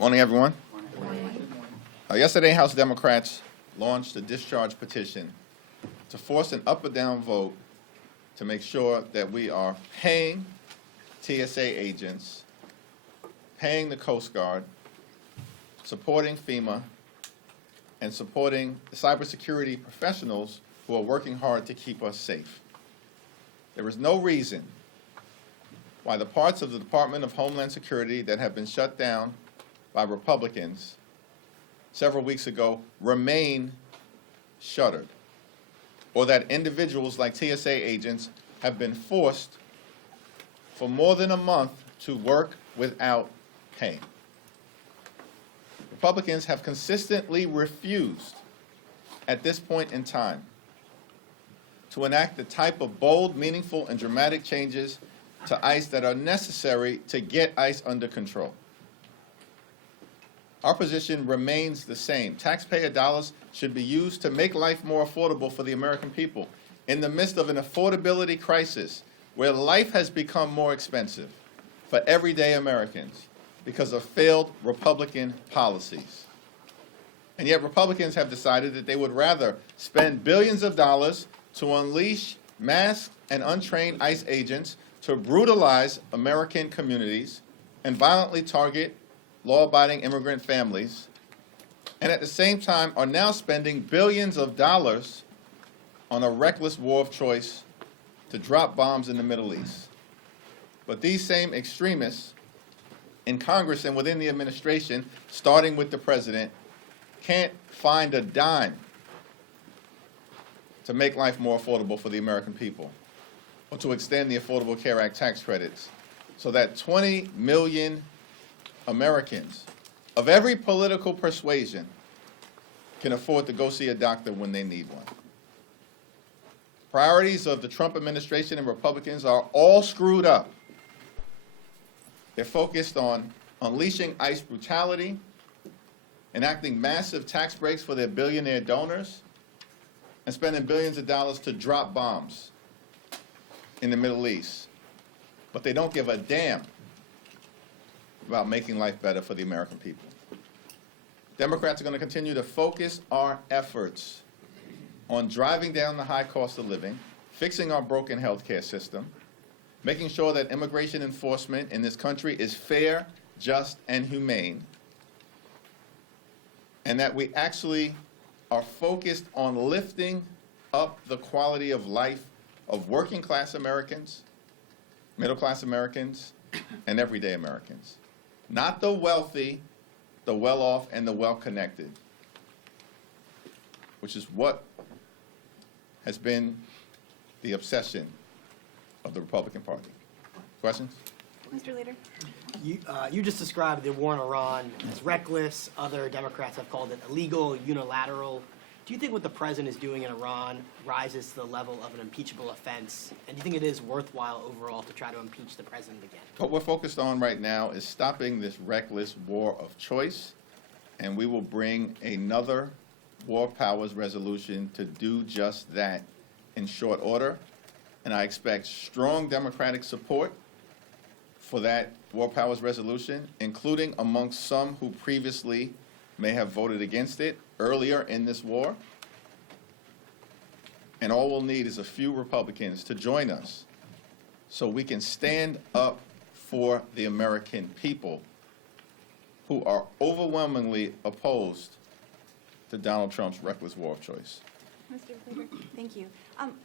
Morning, everyone. Yesterday, House Democrats launched a discharge petition to force an up or down vote to make sure that we are paying TSA agents, paying the Coast Guard, supporting FEMA, and supporting the cybersecurity professionals who are working hard to keep us safe. There is no reason why the parts of the Department of Homeland Security that have been shut down by Republicans several weeks ago remain shuttered, or that individuals like TSA agents have been forced for more than a month to work without pay. Republicans have consistently refused at this point in time to enact the type of bold, meaningful, and dramatic changes to ICE that are necessary to get ICE under control. Our position remains the same. Taxpayer dollars should be used to make life more affordable for the American people in the midst of an affordability crisis where life has become more expensive for everyday Americans because of failed Republican policies. And yet Republicans have decided that they would rather spend billions of dollars to unleash masked and untrained ICE agents to brutalize American communities and violently target law-abiding immigrant families, and at the same time are now spending billions of dollars on a reckless war of choice to drop bombs in the Middle East. But these same extremists in Congress and within the administration, starting with the president, can't find a dime to make life more affordable for the American people, or to extend the Affordable Care Act tax credits so that 20 million Americans of every political persuasion can afford to go see a doctor when they need one. Priorities of the Trump administration and Republicans are all screwed up. They're focused on unleashing ICE brutality, enacting massive tax breaks for their billionaire donors, and spending billions of dollars to drop bombs in the Middle East. But they don't give a damn about making life better for the American people. Democrats are going to continue to focus our efforts on driving down the high cost of living, fixing our broken health care system, making sure that immigration enforcement in this country is fair, just, and humane, and that we actually are focused on lifting up the quality of life of working class Americans, middle class Americans, and everyday Americans. Not the wealthy, the well-off, and the well-connected, which is what has been the obsession of the Republican Party. Questions? Mr. Leader. You just described the war in Iran as reckless. Other Democrats have called it illegal, unilateral. Do you think what the president is doing in Iran rises to the level of an impeachable offense? And do you think it is worthwhile overall to try to impeach the president again? What we're focused on right now is stopping this reckless war of choice, and we will bring another war powers resolution to do just that in short order. And I expect strong Democratic support for that war powers resolution, including amongst some who previously may have voted against it earlier in this war. And all we'll need is a few Republicans to join us so we can stand up for the American people who are overwhelmingly opposed to Donald Trump's reckless war of choice. Mr. Leader, thank you.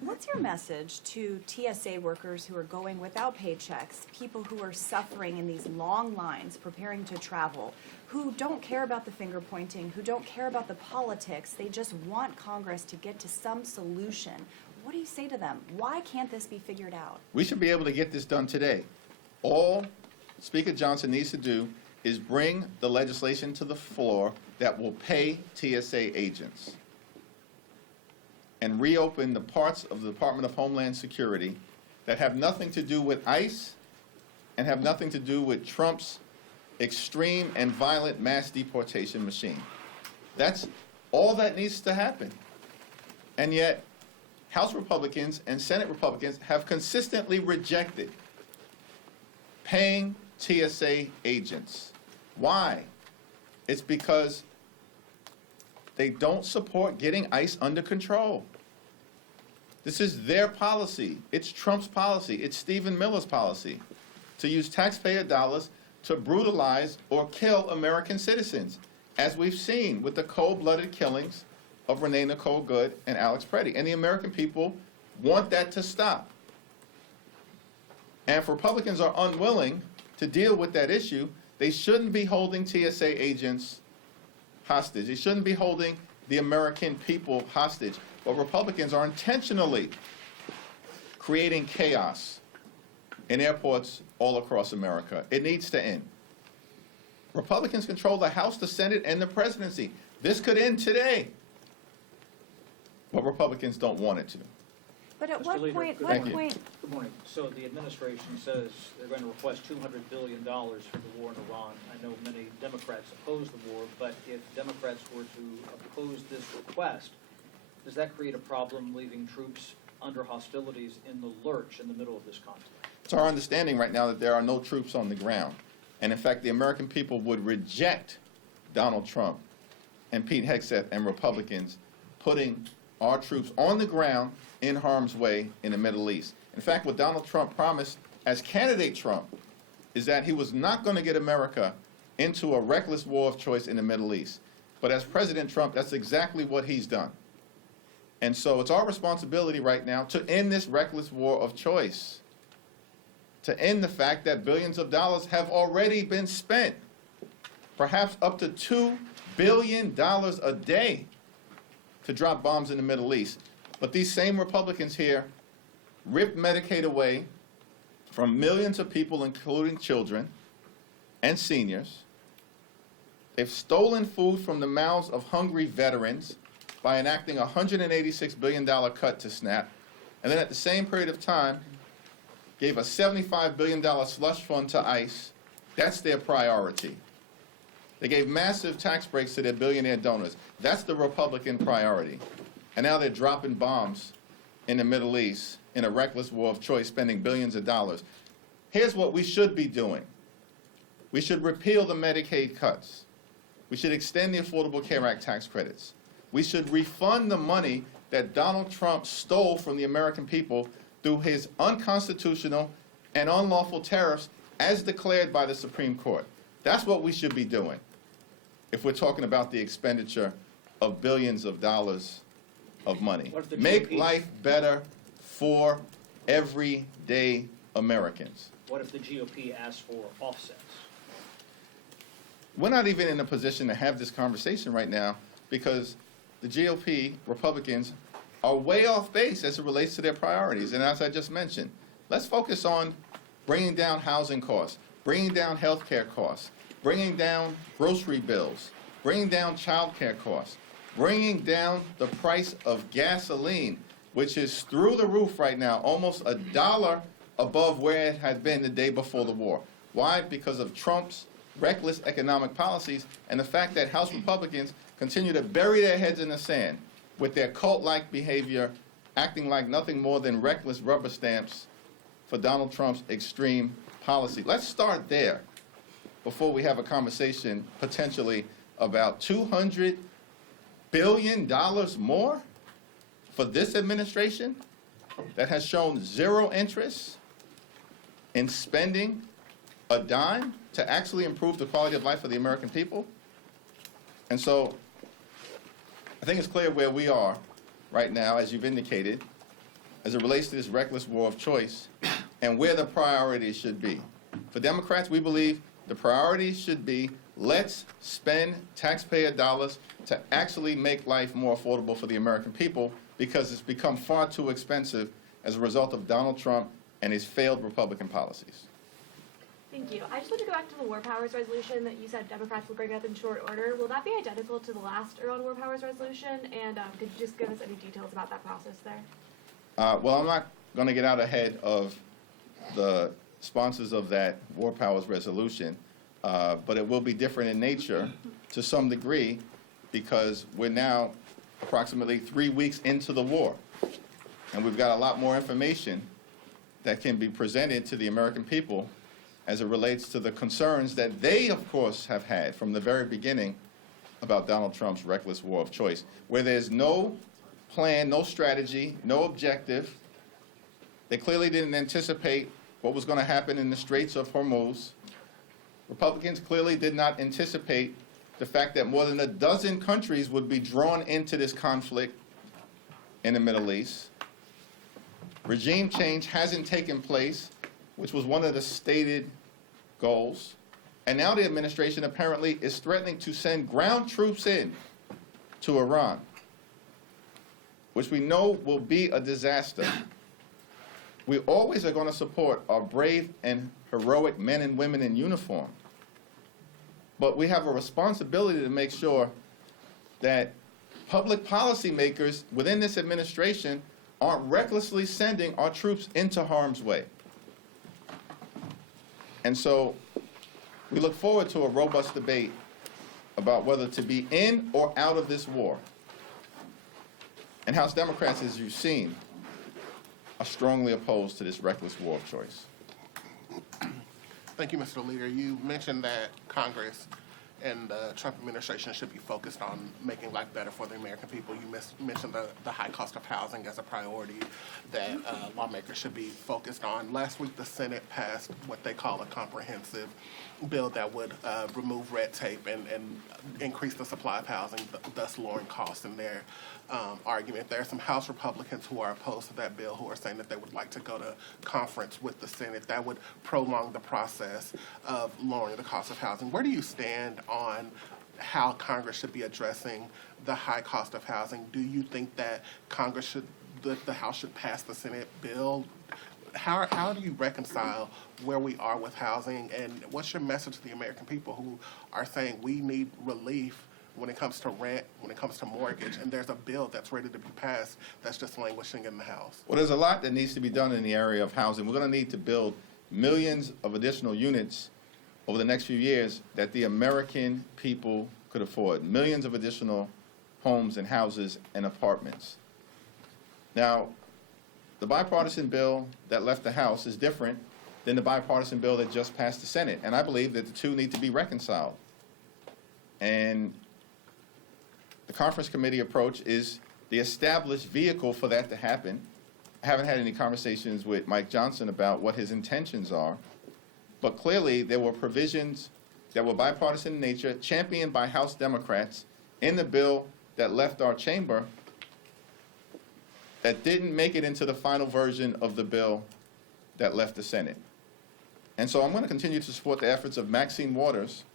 What's your message to TSA workers who are going without paychecks, people who are suffering in these long lines preparing to travel, who don't care about the finger pointing, who don't care about the politics, they just want Congress to get to some solution? What do you say to them? Why can't this be figured out? We should be able to get this done today. All Speaker Johnson needs to do is bring the legislation to the floor that will pay TSA agents and reopen the parts of the Department of Homeland Security that have nothing to do with ICE and have nothing to do with Trump's extreme and violent mass deportation machine. That's all that needs to happen. And yet, House Republicans and Senate Republicans have consistently rejected paying TSA agents. Why? It's because they don't support getting ICE under control. This is their policy. It's Trump's policy. It's Stephen Miller's policy to use taxpayer dollars to brutalize or kill American citizens, as we've seen with the cold-blooded killings of Renee Nicole Good and Alex Preddy. And the American people want that to stop. And if Republicans are unwilling to deal with that issue, they shouldn't be holding TSA agents hostage. They shouldn't be holding the American people hostage. But Republicans are intentionally creating chaos in airports all across America. It needs to end. Republicans control the House, the Senate, and the presidency. This could end today. But Republicans don't want it to. But at Mr. what Leader, point, good what morning. point, Good morning. So the administration says they're going to request $200 billion for the war in Iran. I know many Democrats oppose the war, but if Democrats were to oppose this request, does that create a problem leaving troops under hostilities in the lurch in the middle of this conflict? It's our understanding right now that there are no troops on the ground. And in fact, the American people would reject Donald Trump and Pete Hegseth and Republicans putting our troops on the ground in harm's way in the Middle East. In fact, what Donald Trump promised as candidate Trump is that he was not going to get America into a reckless war of choice in the Middle East. But as President Trump, that's exactly what he's done. And so it's our responsibility right now to end this reckless war of choice, to end the fact that billions of dollars have already been spent, perhaps up to $2 billion a day to drop bombs in the Middle East. But these same Republicans here ripped Medicaid away from millions of people, including children and seniors. They've stolen food from the mouths of hungry veterans by enacting a $186 billion cut to SNAP, and then at the same period of time, gave a $75 billion slush fund to ICE. That's their priority. They gave massive tax breaks to their billionaire donors. That's the Republican priority. And now they're dropping bombs in the Middle East in a reckless war of choice, spending billions of dollars. Here's what we should be doing. We should repeal the Medicaid cuts. We should extend the Affordable Care Act tax credits. We should refund the money that Donald Trump stole from the American people through his unconstitutional and unlawful tariffs as declared by the Supreme Court. That's what we should be doing if we're talking about the expenditure of billions of dollars of money. What if the Make GOP life better for everyday Americans. What if the GOP asks for offsets? We're not even in a position to have this conversation right now because the GOP, Republicans, are way off base as it relates to their priorities. And as I just mentioned, let's focus on bringing down housing costs, bringing down health care costs, bringing down grocery bills, bringing down child care costs, bringing down the price of gasoline, which is through the roof right now, almost $1 above where it had been the day before the war. Why? Because of Trump's reckless economic policies and the fact that House Republicans continue to bury their heads in the sand with their cult-like behavior, acting like nothing more than reckless rubber stamps for Donald Trump's extreme policy. Let's start there before we have a conversation potentially about $200 billion more for this administration that has shown zero interest in spending a dime to actually improve the quality of life of the American people. And so I think it's clear where we are right now, as you've indicated, as it relates to this reckless war of choice and where the priorities should be. For Democrats, we believe the priorities should be let's spend taxpayer dollars to actually make life more affordable for the American people because it's become far too expensive as a result of Donald Trump and his failed Republican policies. Thank you. I just want to go back to the War Powers resolution that you said Democrats will bring up in short order. Will that be identical to the last Iran War Powers resolution? And could you just give us any details about that process there? Well, I'm not going to get out ahead of the sponsors of that War Powers resolution, but it will be different in nature to some degree because we're now approximately 3 weeks into the war, and we've got a lot more information that can be presented to the American people as it relates to the concerns that they, of course, have had from the very beginning about Donald Trump's reckless war of choice, where there's no plan, no strategy, no objective. They clearly didn't anticipate what was going to happen in the Straits of Hormuz. Republicans clearly did not anticipate the fact that more than a dozen countries would be drawn into this conflict in the Middle East. Regime change hasn't taken place, which was one of the stated goals. And now the administration apparently is threatening to send ground troops in to Iran, which we know will be a disaster. We always are going to support our brave and heroic men and women in uniform. But we have a responsibility to make sure that public policy makers within this administration aren't recklessly sending our troops into harm's way. And so we look forward to a robust debate about whether to be in or out of this war. And House Democrats, as you've seen, are strongly opposed to this reckless war of choice. Thank you, Mr. Leader. You mentioned that Congress and the Trump administration should be focused on making life better for the American people. You mentioned the high cost of housing as a priority that lawmakers should be focused on. Last week, the Senate passed what they call a comprehensive bill that would remove red tape and increase the supply of housing, thus lowering costs in their argument. There are some House Republicans who are opposed to that bill, who are saying that they would like to go to conference with the Senate. That would prolong the process of lowering the cost of housing. Where do you stand on how Congress should be addressing the high cost of housing? Do you think that Congress should, the House should pass the Senate bill? How do you reconcile where we are with housing, and what's your message to the American people who are saying we need relief when it comes to rent, when it comes to mortgage, and there's a bill that's ready to be passed that's just languishing in the House? Well, there's a lot that needs to be done in the area of housing. We're going to need to build millions of additional units over the next few years that the American people could afford. Millions of additional homes and houses and apartments. Now, the bipartisan bill that left the House is different than the bipartisan bill that just passed the Senate, and I believe that the two need to be reconciled. And the conference committee approach is the established vehicle for that to happen. I haven't had any conversations with Mike Johnson about what his intentions are, but clearly there were provisions that were bipartisan in nature, championed by House Democrats in the bill that left our chamber, that didn't make it into the final version of the bill that left the Senate. And so I'm going to continue to support the efforts of Maxine Waters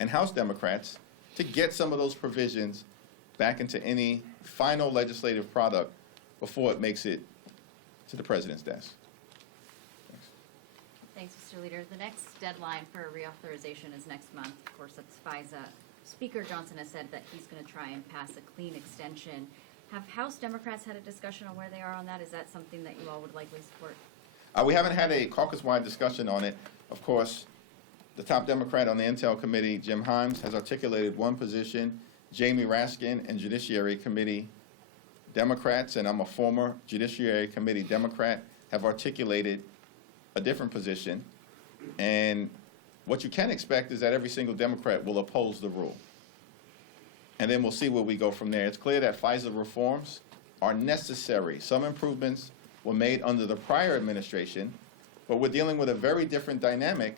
and House Democrats to get some of those provisions back into any final legislative product before it makes it to the president's desk. Thanks, Mr. Leader. The next deadline for reauthorization is next month. Of course, that's FISA. Speaker Johnson has said that he's going to try and pass a clean extension. Have House Democrats had a discussion on where they are on that? Is that something that you all would likely support? We haven't had a caucus-wide discussion on it. Of course, the top Democrat on the Intel Committee, Jim Himes, has articulated one position. Jamie Raskin and Judiciary Committee Democrats, and I'm a former Judiciary Committee Democrat, have articulated a different position. And what you can expect is that every single Democrat will oppose the rule. And then we'll see where we go from there. It's clear that FISA reforms are necessary. Some improvements were made under the prior administration, but we're dealing with a very different dynamic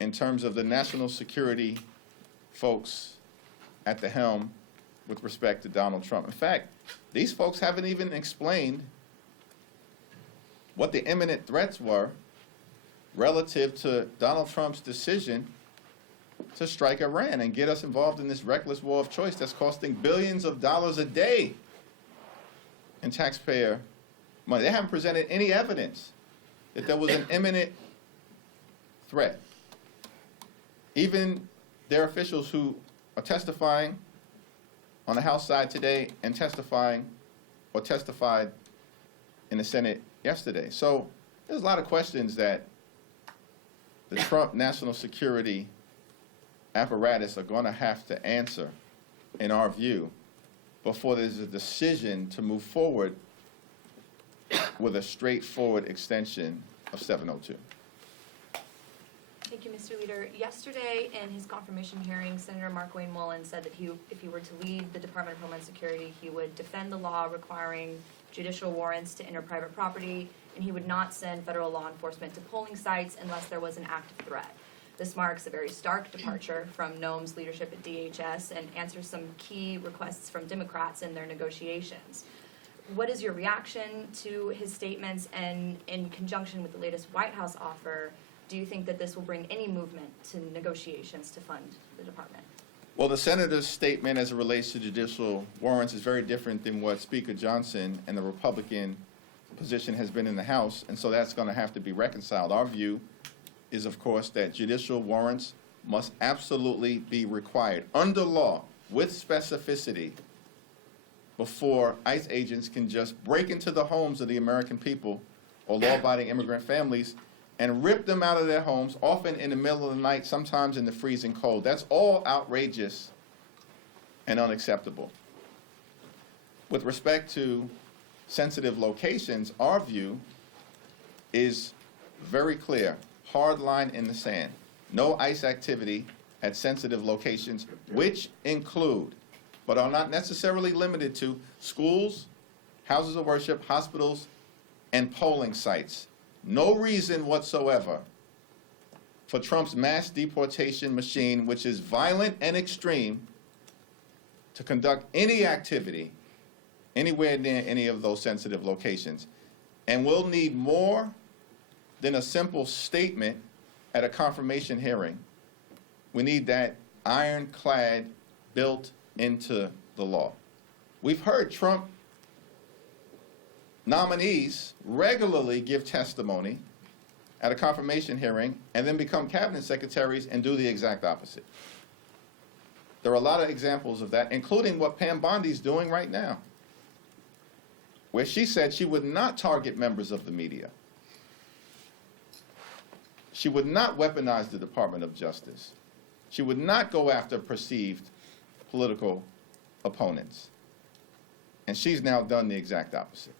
in terms of the national security folks at the helm with respect to Donald Trump. In fact, these folks haven't even explained what the imminent threats were relative to Donald Trump's decision to strike Iran and get us involved in this reckless war of choice that's costing billions of dollars a day in taxpayer money. They haven't presented any evidence that there was an imminent threat. Even their officials who are testifying on the House side today and testified in the Senate yesterday. So there's a lot of questions that the Trump national security apparatus are going to have to answer, in our view, before there's a decision to move forward with a straightforward extension of 702. Mr. Leader, yesterday in his confirmation hearing, Senator Mark Wayne Mullen said that if he were to leave the Department of Homeland Security, he would defend the law requiring judicial warrants to enter private property, and he would not send federal law enforcement to polling sites unless there was an active threat. This marks a very stark departure from Noam's leadership at DHS and answers some key requests from Democrats in their negotiations. What is your reaction to his statements, and in conjunction with the latest White House offer, do you think that this will bring any movement to negotiations to fund the department? Well, the senator's statement as it relates to judicial warrants is very different than what Speaker Johnson and the Republican position has been in the House, and so that's going to have to be reconciled. Our view is, of course, that judicial warrants must absolutely be required under law with specificity before ICE agents can just break into the homes of the American people or law-abiding immigrant families and rip them out of their homes, often in the middle of the night, sometimes in the freezing cold. That's all outrageous and unacceptable. With respect to sensitive locations, our view is very clear, hard line in the sand. No ICE activity at sensitive locations, which include, but are not necessarily limited to, schools, houses of worship, hospitals, and polling sites. No reason whatsoever for Trump's mass deportation machine, which is violent and extreme, to conduct any activity anywhere near any of those sensitive locations. And we'll need more than a simple statement at a confirmation hearing. We need that ironclad built into the law. We've heard Trump nominees regularly give testimony at a confirmation hearing and then become cabinet secretaries and do the exact opposite. There are a lot of examples of that, including what Pam Bondi's doing right now, where she said she would not target members of the media. She would not weaponize the Department of Justice. She would not go after perceived political opponents. And she's now done the exact opposite.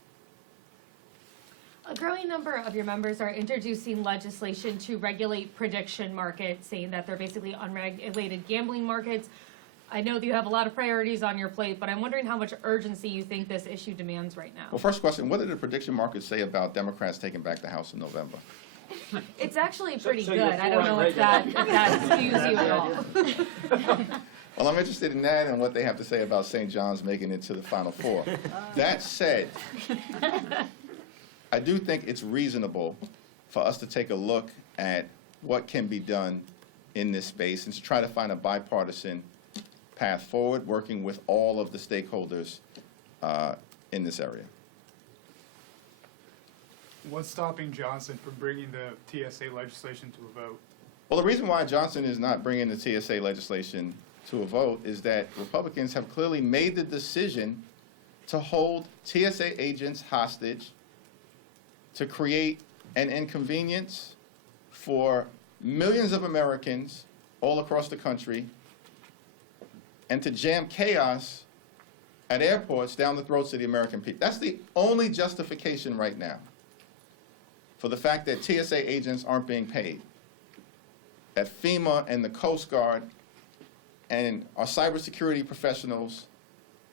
A growing number of your members are introducing legislation to regulate prediction markets, saying that they're basically unregulated gambling markets. I know that you have a lot of priorities on your plate, but I'm wondering how much urgency you think this issue demands right now. Well, first question, what did the prediction markets say about Democrats taking back the House in November? It's actually pretty So good. I don't know if that skews you at all. Well, I'm interested in that and what they have to say about St. John's making it to the Final Four. That said, I do think it's reasonable for us to take a look at what can be done in this space and to try to find a bipartisan path forward, working with all of the stakeholders in this area. What's stopping Johnson from bringing the TSA legislation to a vote? Well, the reason why Johnson is not bringing the TSA legislation to a vote is that Republicans have clearly made the decision to hold TSA agents hostage, to create an inconvenience for millions of Americans all across the country, and to jam chaos at airports down the throats of the American people. That's the only justification right now for the fact that TSA agents aren't being paid, that FEMA and the Coast Guard and our cybersecurity professionals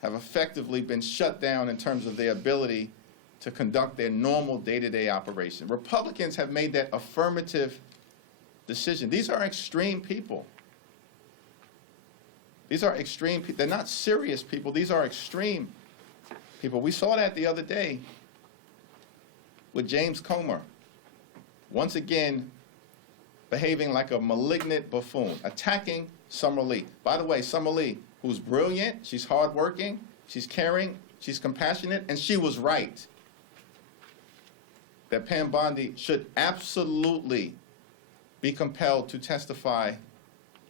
have effectively been shut down in terms of their ability to conduct their normal day-to-day operation. Republicans have made that affirmative decision. These are extreme people. These are extreme people. They're not serious people. These are extreme people. We saw that the other day with James Comer, once again behaving like a malignant buffoon, attacking Summer Lee. By the way, Summer Lee, who's brilliant, she's hardworking, she's caring, she's compassionate, and she was right that Pam Bondi should absolutely be compelled to testify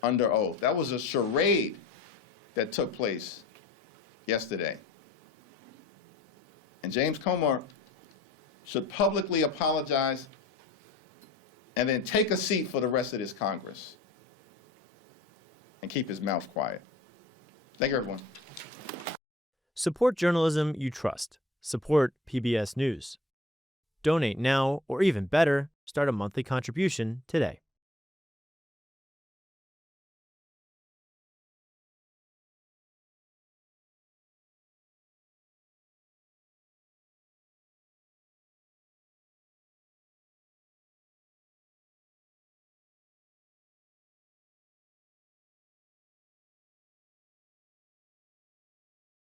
under oath. That was a charade that took place yesterday. And James Comer should publicly apologize and then take a seat for the rest of this Congress and keep his mouth quiet. Thank you, everyone. Support journalism you trust. Support PBS News. Donate now, or even better, start a monthly contribution today.